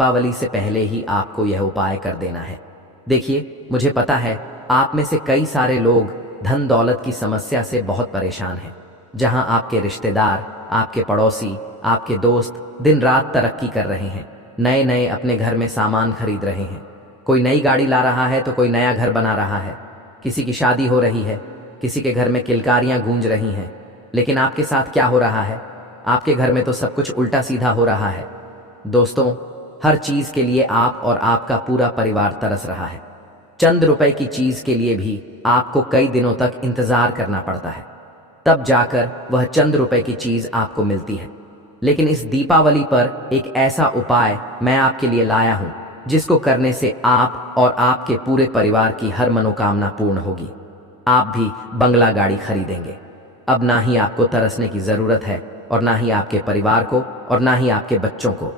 दीपावली से पहले ही आपको यह उपाय कर देना है। देखिए, मुझे पता है आप में से कई सारे लोग धन दौलत की समस्या से बहुत परेशान हैं। जहां आपके रिश्तेदार, आपके पड़ोसी, आपके दोस्त दिन रात तरक्की कर रहे हैं, नए नए अपने घर में सामान खरीद रहे हैं। कोई नई गाड़ी ला रहा है तो कोई नया घर बना रहा है। किसी की शादी हो रही है, किसी के घर में किलकारियां गूंज रही हैं। लेकिन आपके साथ क्या हो रहा है? आपके घर में तो सब कुछ उल्टा सीधा हो रहा है। दोस्तों, हर चीज के लिए आप और आपका पूरा परिवार तरस रहा है। चंद रुपए की चीज के लिए भी आपको कई दिनों तक इंतजार करना पड़ता है, तब जाकर वह चंद रुपए की चीज आपको मिलती है। लेकिन इस दीपावली पर एक ऐसा उपाय मैं आपके लिए लाया हूं, जिसको करने से आप और आपके पूरे परिवार की हर मनोकामना पूर्ण होगी। आप भी बंगला गाड़ी खरीदेंगे। अब ना ही आपको तरसने की जरूरत है, और ना ही आपके परिवार को, और ना ही आपके बच्चों को।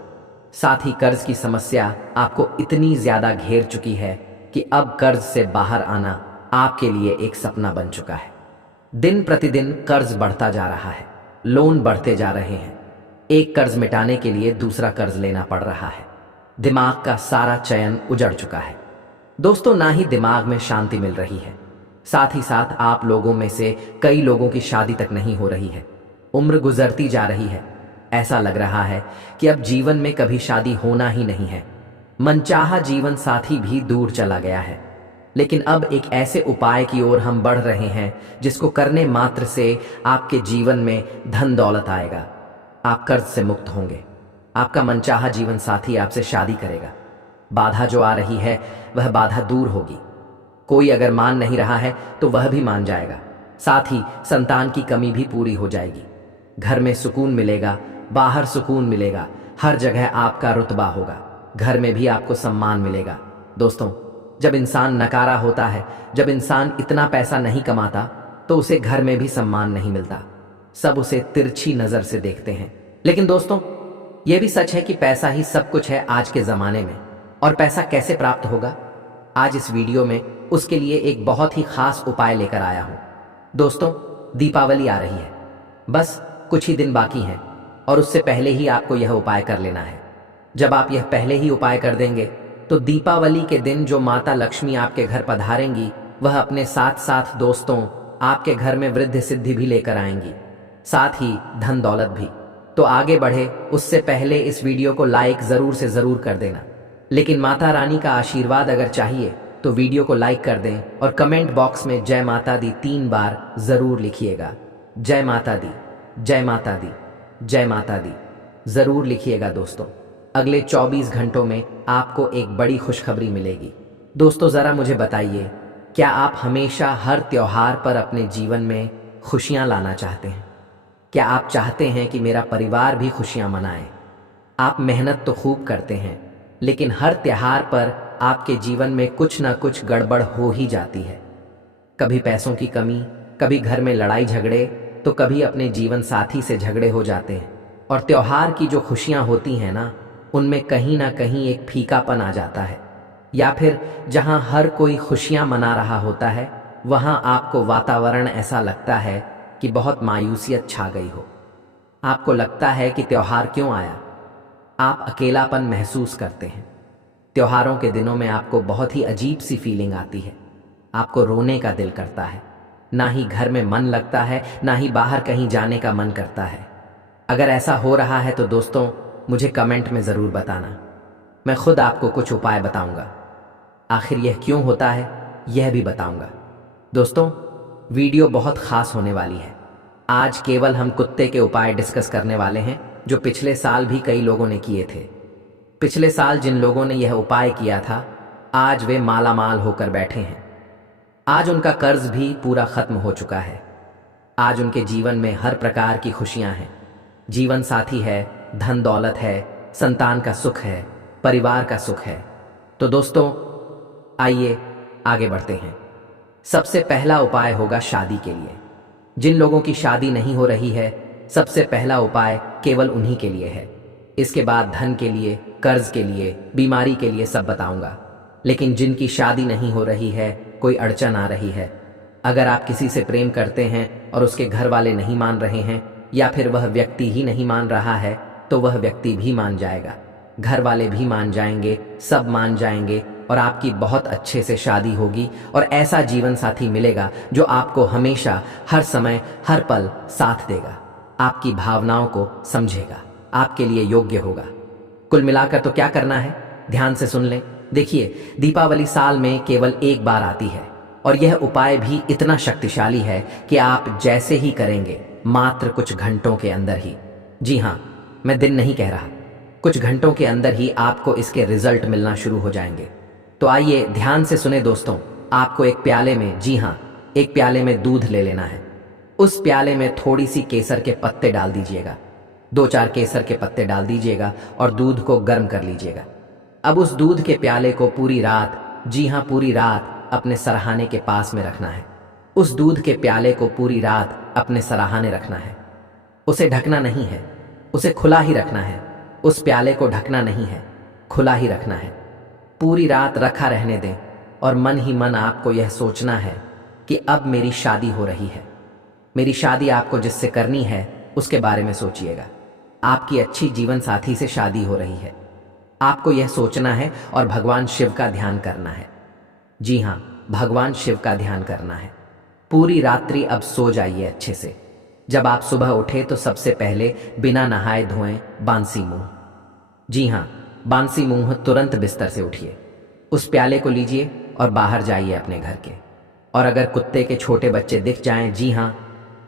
साथ ही कर्ज की समस्या आपको इतनी ज्यादा घेर चुकी है कि अब कर्ज से बाहर आना आपके लिए एक सपना बन चुका है। दिन प्रतिदिन कर्ज बढ़ता जा रहा है, लोन बढ़ते जा रहे हैं। एक कर्ज मिटाने के लिए दूसरा कर्ज लेना पड़ रहा है। दिमाग का सारा चयन उजड़ चुका है। दोस्तों, ना ही दिमाग में शांति मिल रही है, साथ ही साथ आप लोगों में से कई लोगों की शादी तक नहीं हो रही है। उम्र गुजरती जा रही है, ऐसा लग रहा है कि अब जीवन में कभी शादी होना ही नहीं है। मनचाहा जीवन साथी भी दूर चला गया है। लेकिन अब एक ऐसे उपाय की ओर हम बढ़ रहे हैं, जिसको करने मात्र से आपके जीवन में धन दौलत आएगा। आप कर्ज से मुक्त होंगे। आपका मनचाहा जीवन साथी आपसे शादी करेगा। बाधा जो आ रही है, वह बाधा दूर होगी। कोई अगर मान नहीं रहा है तो वह भी मान जाएगा। साथ ही संतान की कमी भी पूरी हो जाएगी। घर में सुकून मिलेगा, बाहर सुकून मिलेगा, हर जगह आपका रुतबा होगा। घर में भी आपको सम्मान मिलेगा। दोस्तों, जब इंसान नकारा होता है, जब इंसान इतना पैसा नहीं कमाता, तो उसे घर में भी सम्मान नहीं मिलता। सब उसे तिरछी नजर से देखते हैं। लेकिन दोस्तों, यह भी सच है कि पैसा ही सब कुछ है आज के जमाने में। और पैसा कैसे प्राप्त होगा? आज इस वीडियो में उसके लिए एक बहुत ही खास उपाय लेकर आया हूं। दोस्तों, दीपावली आ रही है, बस कुछ ही दिन बाकी हैं, और उससे पहले ही आपको यह उपाय कर लेना है। जब आप यह पहले ही उपाय कर देंगे, तो दीपावली के दिन जो माता लक्ष्मी आपके घर पधारेंगी, वह अपने साथ साथ दोस्तों आपके घर में वृद्धि सिद्धि भी लेकर आएंगी, साथ ही धन दौलत भी। तो आगे बढ़े उससे पहले इस वीडियो को लाइक जरूर से जरूर कर देना। लेकिन माता रानी का आशीर्वाद अगर चाहिए तो वीडियो को लाइक कर दें, और कमेंट बॉक्स में जय माता दी 3 बार जरूर लिखिएगा। जय माता दी, जय माता दी, जय माता दी जरूर लिखिएगा। दोस्तों, अगले 24 घंटों में आपको एक बड़ी खुशखबरी मिलेगी। दोस्तों, जरा मुझे बताइए, क्या आप हमेशा हर त्योहार पर अपने जीवन में खुशियां लाना चाहते हैं? क्या आप चाहते हैं कि मेरा परिवार भी खुशियां मनाए? आप मेहनत तो खूब करते हैं, लेकिन हर त्योहार पर आपके जीवन में कुछ ना कुछ गड़बड़ हो ही जाती है। कभी पैसों की कमी, कभी घर में लड़ाई झगड़े, तो कभी अपने जीवन साथी से झगड़े हो जाते हैं। और त्योहार की जो खुशियां होती हैं ना, उनमें कहीं ना कहीं एक फीकापन आ जाता है। या फिर जहां हर कोई खुशियां मना रहा होता है, वहां आपको वातावरण ऐसा लगता है कि बहुत मायूसियत छा गई हो। आपको लगता है कि त्योहार क्यों आया। आप अकेलापन महसूस करते हैं। त्योहारों के दिनों में आपको बहुत ही अजीब सी फीलिंग आती है। आपको रोने का दिल करता है। ना ही घर में मन लगता है, ना ही बाहर कहीं जाने का मन करता है। अगर ऐसा हो रहा है तो दोस्तों, मुझे कमेंट में ज़रूर बताना। मैं खुद आपको कुछ उपाय बताऊंगा। आखिर यह क्यों होता है, यह भी बताऊंगा। दोस्तों, वीडियो बहुत खास होने वाली है। आज केवल हम कुत्ते के उपाय डिस्कस करने वाले हैं, जो पिछले साल भी कई लोगों ने किए थे। पिछले साल जिन लोगों ने यह उपाय किया था, आज वे मालामाल होकर बैठे हैं। आज उनका कर्ज भी पूरा खत्म हो चुका है। आज उनके जीवन में हर प्रकार की खुशियां हैं। जीवन साथी है, धन दौलत है, संतान का सुख है, परिवार का सुख है। तो दोस्तों, आइए आगे बढ़ते हैं। सबसे पहला उपाय होगा शादी के लिए। जिन लोगों की शादी नहीं हो रही है, सबसे पहला उपाय केवल उन्हीं के लिए है। इसके बाद धन के लिए, कर्ज के लिए, बीमारी के लिए सब बताऊंगा। लेकिन जिनकी शादी नहीं हो रही है, कोई अड़चन आ रही है, अगर आप किसी से प्रेम करते हैं और उसके घर वाले नहीं मान रहे हैं, या फिर वह व्यक्ति ही नहीं मान रहा है, तो वह व्यक्ति भी मान जाएगा। घर वाले भी मान जाएंगे, सब मान जाएंगे और आपकी बहुत अच्छे से शादी होगी और ऐसा जीवन साथी मिलेगा जो आपको हमेशा, हर समय, हर पल साथ देगा, आपकी भावनाओं को समझेगा, आपके लिए योग्य होगा। कुल मिलाकर तो क्या करना है, ध्यान से सुन लें। देखिए, दीपावली साल में केवल एक बार आती है और यह उपाय भी इतना शक्तिशाली है कि आप जैसे ही करेंगे, मात्र कुछ घंटों के अंदर ही, जी हाँ, मैं दिन नहीं कह रहा, कुछ घंटों के अंदर ही आपको इसके रिजल्ट मिलना शुरू हो जाएंगे। तो आइए ध्यान से सुने दोस्तों। आपको एक प्याले में, जी हाँ, एक प्याले में दूध ले लेना है। उस प्याले में थोड़ी सी केसर के पत्ते डाल दीजिएगा, 2-4 केसर के पत्ते डाल दीजिएगा और दूध को गर्म कर लीजिएगा। अब उस दूध के प्याले को पूरी रात, जी हाँ पूरी रात, अपने सरहाने के पास में रखना है। उस दूध के प्याले को पूरी रात अपने सरहाने रखना है। उसे ढकना नहीं है, उसे खुला ही रखना है। उस प्याले को ढकना नहीं है, खुला ही रखना है। पूरी रात रखा रहने दें और मन ही मन आपको यह सोचना है कि अब मेरी शादी हो रही है। मेरी शादी आपको जिससे करनी है उसके बारे में सोचिएगा। आपकी अच्छी जीवन साथी से शादी हो रही है, आपको यह सोचना है और भगवान शिव का ध्यान करना है। जी हाँ, भगवान शिव का ध्यान करना है। पूरी रात्रि अब सो जाइए अच्छे से। जब आप सुबह उठे तो सबसे पहले बिना नहाए धोए बांसी मुंह, जी हाँ, बांसी मुंह तुरंत बिस्तर से उठिए। उस प्याले को लीजिए और बाहर जाइए अपने घर के। और अगर कुत्ते के छोटे बच्चे दिख जाएं, जी हाँ,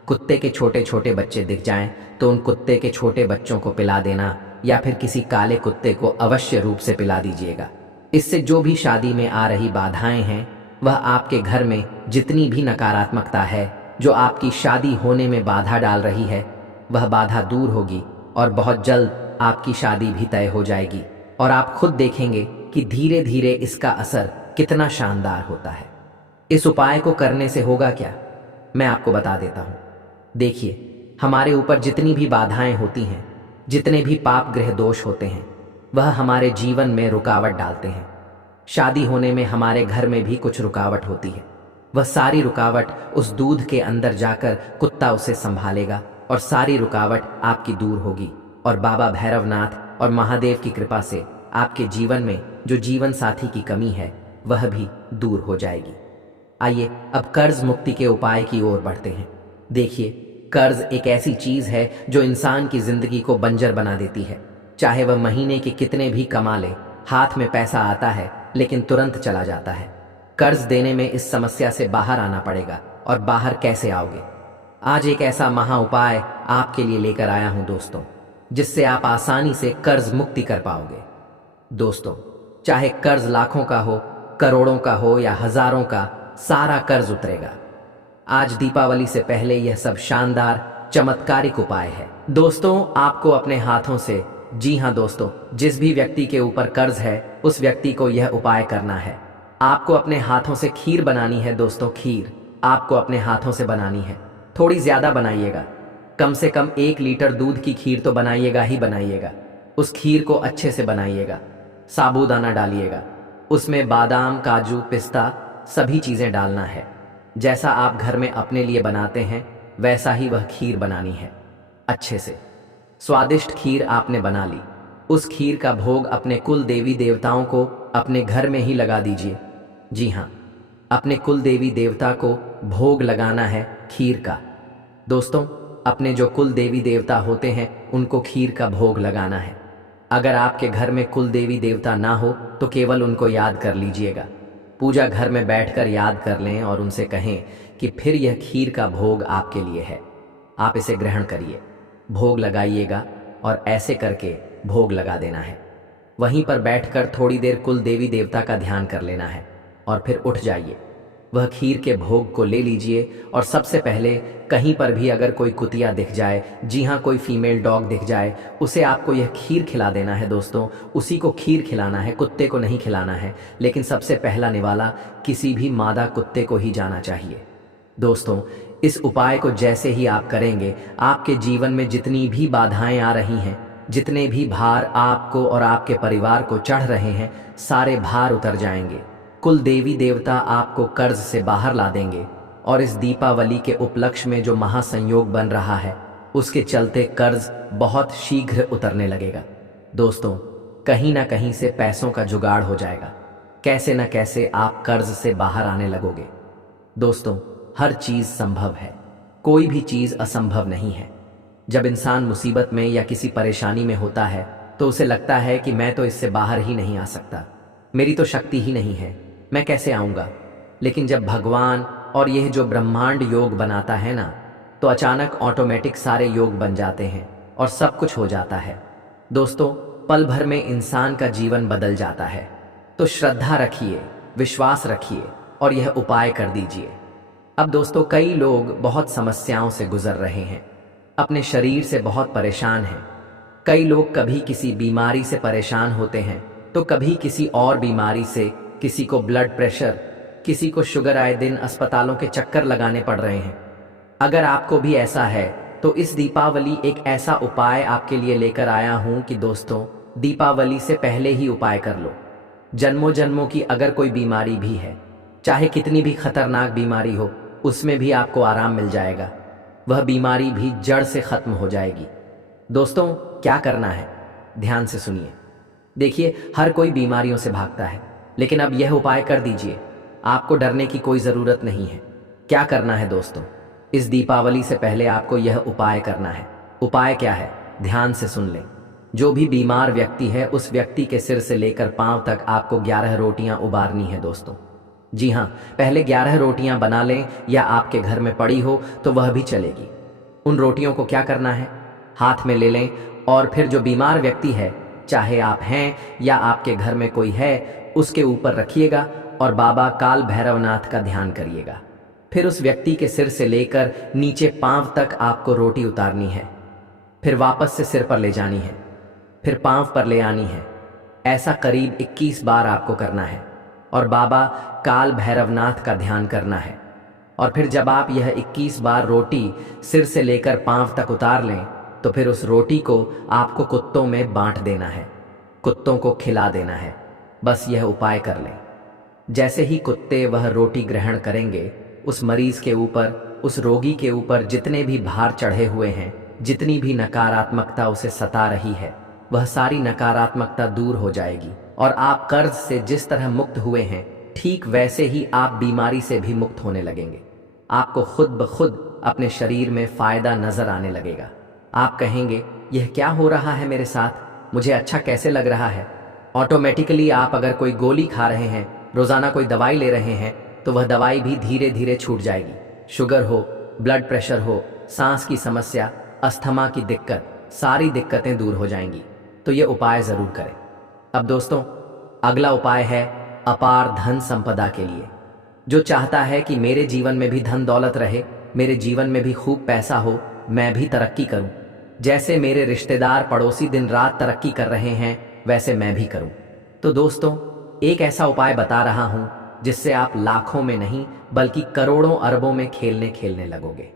कुत्ते के छोटे छोटे बच्चे दिख जाएं, तो उन कुत्ते के छोटे बच्चों को पिला देना या फिर किसी काले कुत्ते को अवश्य रूप से पिला दीजिएगा। इससे जो भी शादी में आ रही बाधाएं हैं, वह आपके घर में जितनी भी नकारात्मकता है जो आपकी शादी होने में बाधा डाल रही है, वह बाधा दूर होगी और बहुत जल्द आपकी शादी भी तय हो जाएगी। और आप खुद देखेंगे कि धीरे धीरे इसका असर कितना शानदार होता है। इस उपाय को करने से होगा क्या, मैं आपको बता देता हूँ। देखिए, हमारे ऊपर जितनी भी बाधाएं होती हैं, जितने भी पाप ग्रह दोष होते हैं, वह हमारे जीवन में रुकावट डालते हैं। शादी होने में हमारे घर में भी कुछ रुकावट होती है। वह सारी रुकावट उस दूध के अंदर जाकर कुत्ता उसे संभालेगा और सारी रुकावट आपकी दूर होगी और बाबा भैरवनाथ और महादेव की कृपा से आपके जीवन में जो जीवन साथी की कमी है वह भी दूर हो जाएगी। आइए अब कर्ज मुक्ति के उपाय की ओर बढ़ते हैं। देखिए, कर्ज एक ऐसी चीज है जो इंसान की जिंदगी को बंजर बना देती है। चाहे वह महीने के कितने भी कमा ले, हाथ में पैसा आता है लेकिन तुरंत चला जाता है। कर्ज देने में इस समस्या से बाहर आना पड़ेगा। और बाहर कैसे आओगे? आज एक ऐसा महा उपाय आपके लिए लेकर आया हूं दोस्तों, जिससे आप आसानी से कर्ज मुक्ति कर पाओगे। दोस्तों, चाहे कर्ज लाखों का हो, करोड़ों का हो या हजारों का, सारा कर्ज उतरेगा। आज दीपावली से पहले यह सब शानदार चमत्कारिक उपाय है। दोस्तों, आपको अपने हाथों से, जी हाँ दोस्तों, जिस भी व्यक्ति के ऊपर कर्ज है उस व्यक्ति को यह उपाय करना है। आपको अपने हाथों से खीर बनानी है दोस्तों। खीर आपको अपने हाथों से बनानी है। थोड़ी ज्यादा बनाइएगा, कम से कम 1 लीटर दूध की खीर तो बनाइएगा ही बनाइएगा। उस खीर को अच्छे से बनाइएगा, साबूदाना डालिएगा, उसमें बादाम, काजू, पिस्ता सभी चीजें डालना है। जैसा आप घर में अपने लिए बनाते हैं वैसा ही वह खीर बनानी है। अच्छे से स्वादिष्ट खीर आपने बना ली। उस खीर का भोग अपने कुल देवी देवताओं को अपने घर में ही लगा दीजिए। जी हाँ, अपने कुल देवी देवता को भोग लगाना है खीर का। दोस्तों, अपने जो कुल देवी देवता होते हैं उनको खीर का भोग लगाना है। अगर आपके घर में कुल देवी देवता ना हो तो केवल उनको याद कर लीजिएगा। पूजा घर में बैठकर याद कर लें और उनसे कहें कि फिर यह खीर का भोग आपके लिए है, आप इसे ग्रहण करिए। भोग लगाइएगा और ऐसे करके भोग लगा देना है। वहीं पर बैठकर थोड़ी देर कुल देवी देवता का ध्यान कर लेना है और फिर उठ जाइए। वह खीर के भोग को ले लीजिए और सबसे पहले कहीं पर भी अगर कोई कुतिया दिख जाए, जी हाँ कोई फीमेल डॉग दिख जाए, उसे आपको यह खीर खिला देना है दोस्तों। उसी को खीर खिलाना है, कुत्ते को नहीं खिलाना है। लेकिन सबसे पहला निवाला किसी भी मादा कुत्ते को ही जाना चाहिए। दोस्तों, इस उपाय को जैसे ही आप करेंगे, आपके जीवन में जितनी भी बाधाएं आ रही हैं, जितने भी भार आपको और आपके परिवार को चढ़ रहे हैं, सारे भार उतर जाएंगे। कुल देवी देवता आपको कर्ज से बाहर ला देंगे और इस दीपावली के उपलक्ष्य में जो महासंयोग बन रहा है उसके चलते कर्ज बहुत शीघ्र उतरने लगेगा। दोस्तों, कहीं ना कहीं से पैसों का जुगाड़ हो जाएगा। कैसे न कैसे आप कर्ज से बाहर आने लगोगे। दोस्तों, हर चीज संभव है, कोई भी चीज असंभव नहीं है। जब इंसान मुसीबत में या किसी परेशानी में होता है तो उसे लगता है कि मैं तो इससे बाहर ही नहीं आ सकता, मेरी तो शक्ति ही नहीं है, मैं कैसे आऊंगा। लेकिन जब भगवान और यह जो ब्रह्मांड योग बनाता है ना, तो अचानक ऑटोमेटिक सारे योग बन जाते हैं और सब कुछ हो जाता है। दोस्तों, पल भर में इंसान का जीवन बदल जाता है। तो श्रद्धा रखिए, विश्वास रखिए और यह उपाय कर दीजिए। अब दोस्तों, कई लोग बहुत समस्याओं से गुजर रहे हैं, अपने शरीर से बहुत परेशान हैं। कई लोग कभी किसी बीमारी से परेशान होते हैं तो कभी किसी और बीमारी से, किसी को ब्लड प्रेशर, किसी को शुगर, आए दिन अस्पतालों के चक्कर लगाने पड़ रहे हैं। अगर आपको भी ऐसा है तो इस दीपावली एक ऐसा उपाय आपके लिए लेकर आया हूं कि दोस्तों, दीपावली से पहले ही उपाय कर लो। जन्मों जन्मों की अगर कोई बीमारी भी है, चाहे कितनी भी खतरनाक बीमारी हो, उसमें भी आपको आराम मिल जाएगा। वह बीमारी भी जड़ से खत्म हो जाएगी। दोस्तों, क्या करना है, ध्यान से सुनिए। देखिए, हर कोई बीमारियों से भागता है, लेकिन अब यह उपाय कर दीजिए। आपको डरने की कोई ज़रूरत नहीं है। क्या करना है दोस्तों, इस दीपावली से पहले आपको यह उपाय करना है। उपाय क्या है, ध्यान से सुन लें। जो भी बीमार व्यक्ति है, उस व्यक्ति के सिर से लेकर पांव तक आपको 11 रोटियां उबारनी है दोस्तों। जी हाँ, पहले 11 रोटियां बना लें, या आपके घर में पड़ी हो तो वह भी चलेगी। उन रोटियों को क्या करना है, हाथ में ले लें और फिर जो बीमार व्यक्ति है, चाहे आप हैं या आपके घर में कोई है, उसके ऊपर रखिएगा और बाबा काल भैरवनाथ का ध्यान करिएगा। फिर उस व्यक्ति के सिर से लेकर नीचे पांव तक आपको रोटी उतारनी है। फिर वापस से सिर पर ले जानी है, फिर पांव पर ले आनी है। ऐसा करीब 21 बार आपको करना है और बाबा काल भैरवनाथ का ध्यान करना है। और फिर जब आप यह 21 बार रोटी सिर से लेकर पांव तक उतार लें, तो फिर उस रोटी को आपको कुत्तों में बांट देना है, कुत्तों को खिला देना है। बस यह उपाय कर लें। जैसे ही कुत्ते वह रोटी ग्रहण करेंगे, उस मरीज के ऊपर, उस रोगी के ऊपर जितने भी भार चढ़े हुए हैं, जितनी भी नकारात्मकता उसे सता रही है, वह सारी नकारात्मकता दूर हो जाएगी और आप कर्ज से जिस तरह मुक्त हुए हैं, ठीक वैसे ही आप बीमारी से भी मुक्त होने लगेंगे। आपको खुद ब खुद अपने शरीर में फायदा नजर आने लगेगा। आप कहेंगे, यह क्या हो रहा है मेरे साथ, मुझे अच्छा कैसे लग रहा है। ऑटोमेटिकली आप अगर कोई गोली खा रहे हैं, रोजाना कोई दवाई ले रहे हैं, तो वह दवाई भी धीरे धीरे छूट जाएगी। शुगर हो, ब्लड प्रेशर हो, सांस की समस्या, अस्थमा की दिक्कत, सारी दिक्कतें दूर हो जाएंगी। तो ये उपाय जरूर करें। अब दोस्तों, अगला उपाय है अपार धन संपदा के लिए। जो चाहता है कि मेरे जीवन में भी धन दौलत रहे, मेरे जीवन में भी खूब पैसा हो, मैं भी तरक्की करूं, जैसे मेरे रिश्तेदार पड़ोसी दिन रात तरक्की कर रहे हैं, वैसे मैं भी करूं। तो दोस्तों, एक ऐसा उपाय बता रहा हूं जिससे आप लाखों में नहीं बल्कि करोड़ों अरबों में खेलने लगोगे।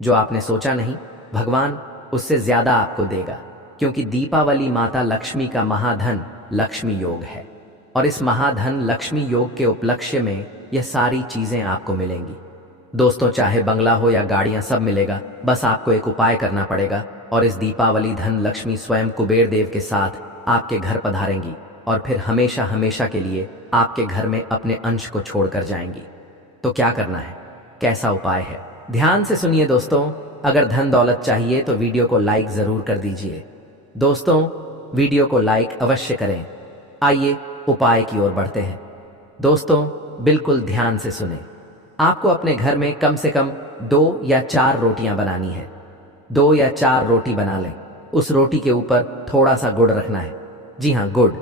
जो आपने सोचा नहीं, भगवान उससे ज्यादा आपको देगा, क्योंकि दीपावली माता लक्ष्मी का महाधन लक्ष्मी योग है और इस महाधन लक्ष्मी योग के उपलक्ष्य में यह सारी चीजें आपको मिलेंगी। दोस्तों, चाहे बंगला हो या गाड़ियां, सब मिलेगा। बस आपको एक उपाय करना पड़ेगा और इस दीपावली धन लक्ष्मी स्वयं कुबेर देव के साथ आपके घर पधारेंगी और फिर हमेशा हमेशा के लिए आपके घर में अपने अंश को छोड़कर जाएंगी। तो क्या करना है, कैसा उपाय है, ध्यान से सुनिए दोस्तों। अगर धन दौलत चाहिए तो वीडियो को लाइक जरूर कर दीजिए। दोस्तों, वीडियो को लाइक अवश्य करें। आइए उपाय की ओर बढ़ते हैं। दोस्तों, बिल्कुल ध्यान से सुने। आपको अपने घर में कम से कम 2 या 4 रोटियां बनानी है। 2 या 4 रोटी बना लें। उस रोटी के ऊपर थोड़ा सा गुड़ रखना है। जी हाँ, गुड़,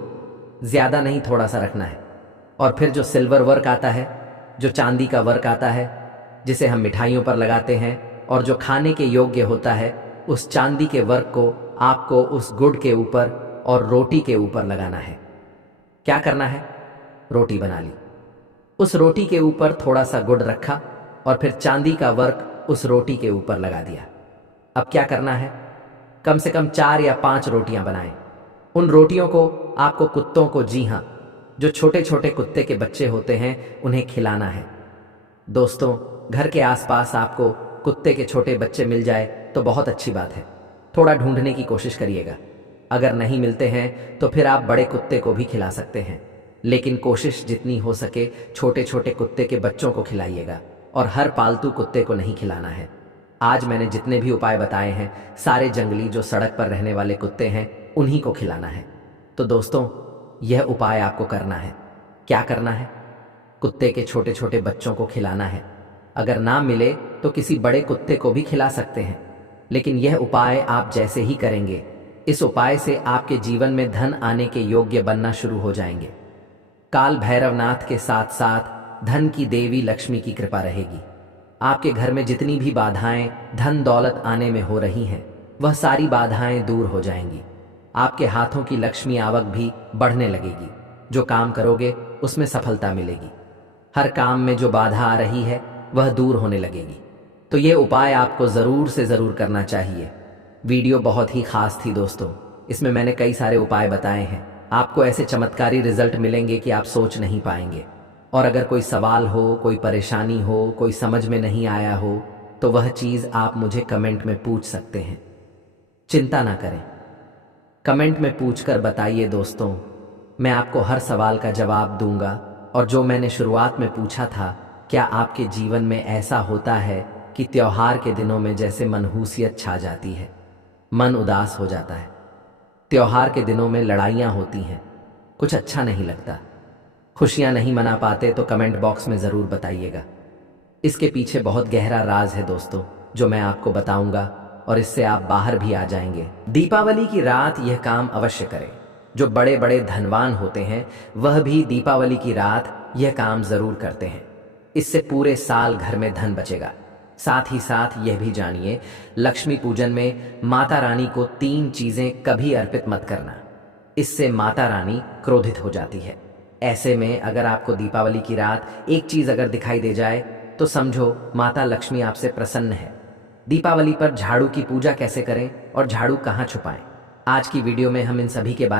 ज्यादा नहीं, थोड़ा सा रखना है। और फिर जो सिल्वर वर्क आता है, जो चांदी का वर्क आता है, जिसे हम मिठाइयों पर लगाते हैं और जो खाने के योग्य होता है, उस चांदी के वर्क को आपको उस गुड़ के ऊपर और रोटी के ऊपर लगाना है। क्या करना है, रोटी बना ली, उस रोटी के ऊपर थोड़ा सा गुड़ रखा और फिर चांदी का वर्क उस रोटी के ऊपर लगा दिया। अब क्या करना है, कम से कम 4 या 5 रोटियां बनाएं। उन रोटियों को आपको कुत्तों को, जी हाँ, जो छोटे छोटे कुत्ते के बच्चे होते हैं, उन्हें खिलाना है। दोस्तों, घर के आसपास आपको कुत्ते के छोटे बच्चे मिल जाए तो बहुत अच्छी बात है। थोड़ा ढूंढने की कोशिश करिएगा। अगर नहीं मिलते हैं तो फिर आप बड़े कुत्ते को भी खिला सकते हैं, लेकिन कोशिश जितनी हो सके छोटे छोटे कुत्ते के बच्चों को खिलाइएगा और हर पालतू कुत्ते को नहीं खिलाना है। आज मैंने जितने भी उपाय बताए हैं सारे जंगली जो सड़क पर रहने वाले कुत्ते हैं उन्हीं को खिलाना है। तो दोस्तों, यह उपाय आपको करना है। क्या करना है? कुत्ते के छोटे छोटे बच्चों को खिलाना है। अगर ना मिले तो किसी बड़े कुत्ते को भी खिला सकते हैं, लेकिन यह उपाय आप जैसे ही करेंगे, इस उपाय से आपके जीवन में धन आने के योग्य बनना शुरू हो जाएंगे। काल भैरवनाथ के साथ साथ धन की देवी लक्ष्मी की कृपा रहेगी। आपके घर में जितनी भी बाधाएं धन दौलत आने में हो रही हैं, वह सारी बाधाएं दूर हो जाएंगी। आपके हाथों की लक्ष्मी आवक भी बढ़ने लगेगी। जो काम करोगे उसमें सफलता मिलेगी। हर काम में जो बाधा आ रही है वह दूर होने लगेगी। तो ये उपाय आपको ज़रूर से ज़रूर करना चाहिए। वीडियो बहुत ही खास थी दोस्तों, इसमें मैंने कई सारे उपाय बताए हैं। आपको ऐसे चमत्कारी रिजल्ट मिलेंगे कि आप सोच नहीं पाएंगे। और अगर कोई सवाल हो, कोई परेशानी हो, कोई समझ में नहीं आया हो, तो वह चीज़ आप मुझे कमेंट में पूछ सकते हैं। चिंता ना करें, कमेंट में पूछकर बताइए दोस्तों, मैं आपको हर सवाल का जवाब दूंगा। और जो मैंने शुरुआत में पूछा था, क्या आपके जीवन में ऐसा होता है कि त्योहार के दिनों में जैसे मनहूसियत छा जाती है, मन उदास हो जाता है? त्योहार के दिनों में लड़ाइयाँ होती हैं, कुछ अच्छा नहीं लगता, खुशियाँ नहीं मना पाते, तो कमेंट बॉक्स में ज़रूर बताइएगा। इसके पीछे बहुत गहरा राज है दोस्तों, जो मैं आपको बताऊंगा और इससे आप बाहर भी आ जाएंगे। दीपावली की रात यह काम अवश्य करें। जो बड़े बड़े धनवान होते हैं वह भी दीपावली की रात यह काम ज़रूर करते हैं। इससे पूरे साल घर में धन बचेगा। साथ ही साथ यह भी जानिए, लक्ष्मी पूजन में माता रानी को 3 चीज़ें कभी अर्पित मत करना, इससे माता रानी क्रोधित हो जाती है। ऐसे में अगर आपको दीपावली की रात एक चीज़ अगर दिखाई दे जाए तो समझो माता लक्ष्मी आपसे प्रसन्न है। दीपावली पर झाड़ू की पूजा कैसे करें और झाड़ू कहाँ छुपाएं, आज की वीडियो में हम इन सभी के बारे